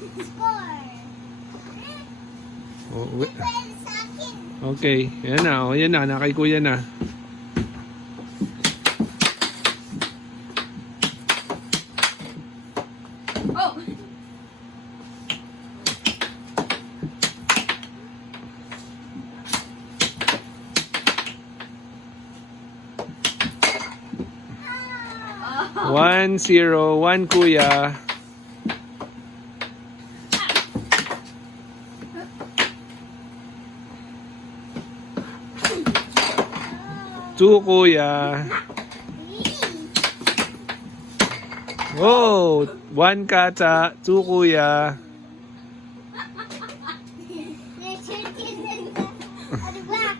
Score. Oh, Pwede sa akin. okay, yan na. O, yan na. Nakay kuya na. Oh! Oh. 1-0, 1 kuya. Two kuya. Oh, 1 kata, 2 kuya. There's your tin on the back.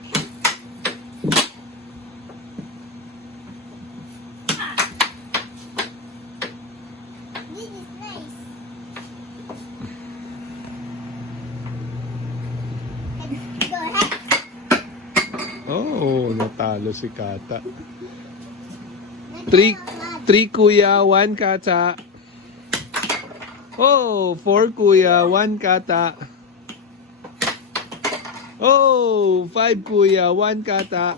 This is nice. Go ahead. Oh, natalo si Kata. 3 kuya, 1 kata. Oh, 4 kuya, 1 kata. Oh, 5 kuya, 1 kata.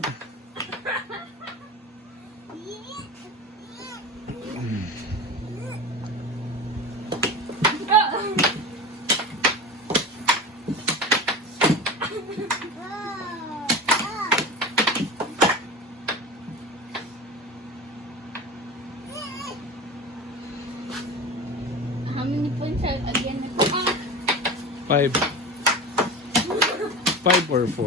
How many points are again? 5. 5 or 4.